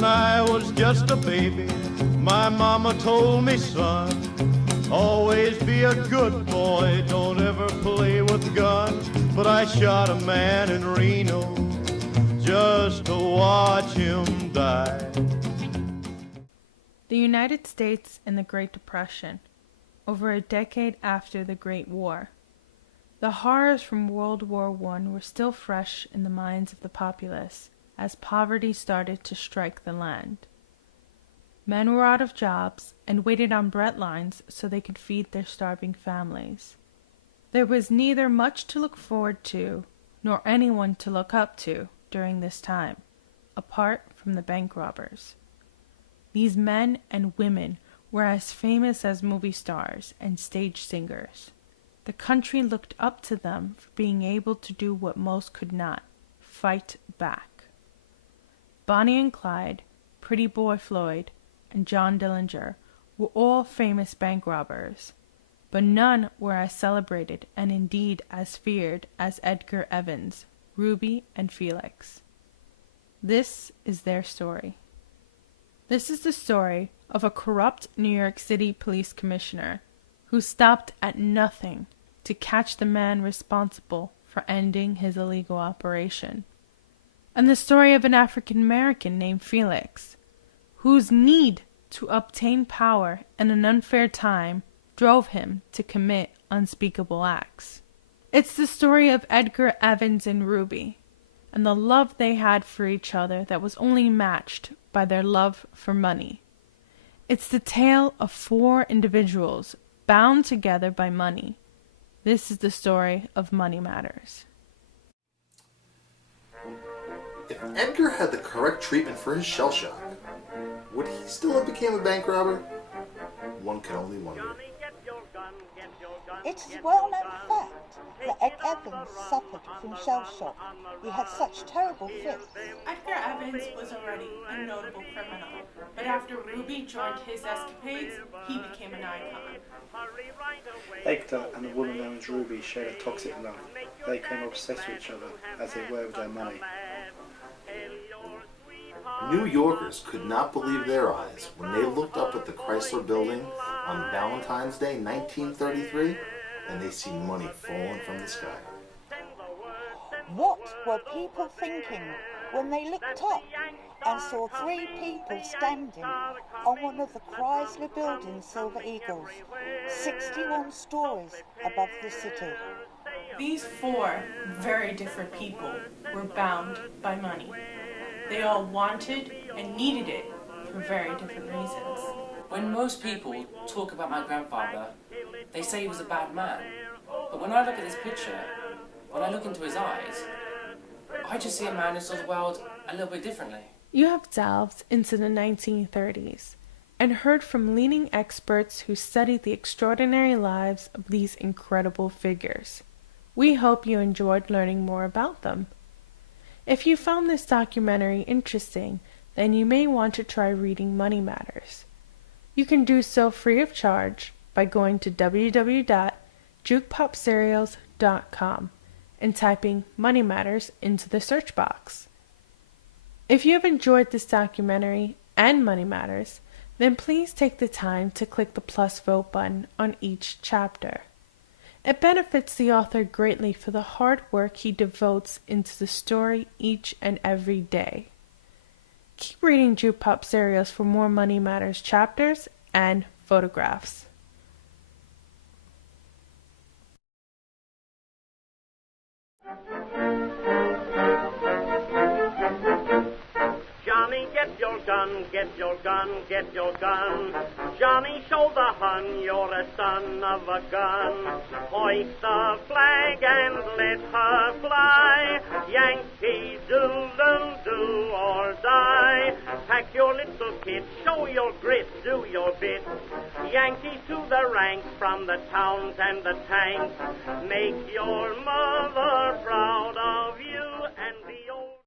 When I was just a baby, my mama told me, son, always be a good boy, don't ever play with guns. But I shot a man in Reno just to watch him die. The United States in the Great Depression, over a decade after the Great War. The horrors from World War I were still fresh in the minds of the populace as poverty started to strike the land. Men were out of jobs and waited on bread lines so they could feed their starving families. There was neither much to look forward to nor anyone to look up to during this time, apart from the bank robbers. These men and women were as famous as movie stars and stage singers. The country looked up to them for being able to do what most could not, fight back. Bonnie and Clyde, Pretty Boy Floyd, and John Dillinger were all famous bank robbers, but none were as celebrated and indeed as feared as Edgar Evans, Ruby, and Felix. This is their story. This is the story of a corrupt New York City police commissioner who stopped at nothing to catch the man responsible for ending his illegal operation. And the story of an African American named Felix, whose need to obtain power in an unfair time drove him to commit unspeakable acts. It's the story of Edgar Evans and Ruby, and the love they had for each other that was only matched by their love for money. It's the tale of four individuals bound together by money. This is the story of Money Matters. If Edgar had the correct treatment for his shell shock, would he still have become a bank robber? One can only wonder. It is a well-known fact that Ed Evans suffered from shell shock. He had such terrible fits. Edgar Evans was already a notable criminal, but after Ruby joined his escapades, he became an icon. Edgar and the woman known as Ruby shared a toxic love. They became obsessed with each other as they were with their money. New Yorkers could not believe their eyes when they looked up at the Chrysler Building on Valentine's Day 1933 and they see money falling from the sky. What were people thinking when they looked up and saw three people standing on one of the Chrysler Building's Silver Eagles, 61 stories above the city? These four very different people were bound by money. They all wanted and needed it for very different reasons. When most people talk about my grandfather, they say he was a bad man. But when I look at this picture, when I look into his eyes, I just see a man who saw the world a little bit differently. You have delved into the 1930s and heard from leading experts who studied the extraordinary lives of these incredible figures. We hope you enjoyed learning more about them. If you found this documentary interesting, then you may want to try reading Money Matters. You can do so free of charge by going to www.jukepopserials.com and typing Money Matters into the search box. If you have enjoyed this documentary and Money Matters, then please take the time to click the plus vote button on each chapter. It benefits the author greatly for the hard work he devotes into the story each and every day. Keep reading Juke Pop Serials for more Money Matters chapters and photographs. Johnny, get your gun, get your gun, get your gun. Johnny, show the Hun you're a son of a gun. Hoist the flag and let her fly. Yankee doodle do or die. Pack your little kit, show your grit, do your bit. Yankee to the ranks from the towns and the tanks. Make your mother proud of you.